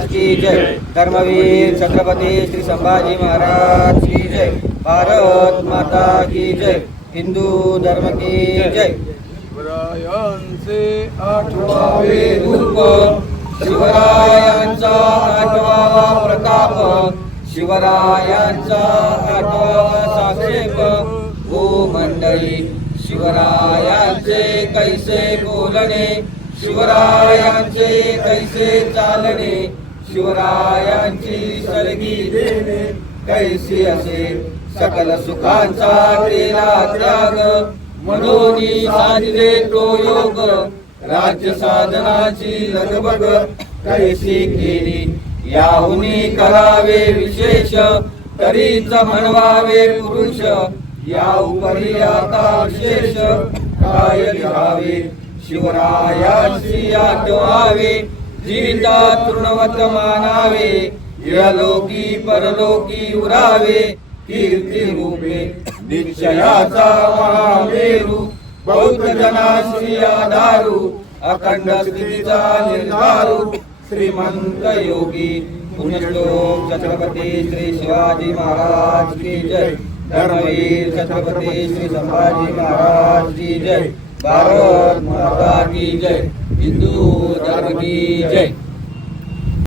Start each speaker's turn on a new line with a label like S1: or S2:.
S1: की जय। धर्मवीर छत्रपती श्री संभाजी महाराज की जय। भारत माता की जय। हिंदू धर्म की जय।
S2: शिवरायांचे आठवावे
S1: रूप शिवरायांचा आठवावा प्रताप। शिवरायांचा आठवावा साक्षेप। ओ मंडळी शिवरायांचे कैसे बोलणे? शिवरायांचे कैसे चालणे? शिवरायांची सलगी देणे कैसी असे सकल सुखांचा केला त्याग. म्हणून साधले तो योग राज्य साधनाची लगबग. कैसी केली याहुनी करावे विशेष. तरीच म्हणवावे पुरुष या उपरी आता विशेष. काय लिहावे शिवरायांची आठवावे. जीविता तृणवत मानावे यलोकी परलोकी उरावे कीर्ती रूपे निश्चयाचा महामेरू बौद्ध जनाश्री आधारू अखंड स्थितीचा निर्धारू श्रीमंत योगी पुण्यश्लोक छत्रपती श्री शिवाजी महाराज की जय. धर्मवीर छत्रपती श्री संभाजी महाराज की जय. भारत माता की जय हिंदू धर्म की जय।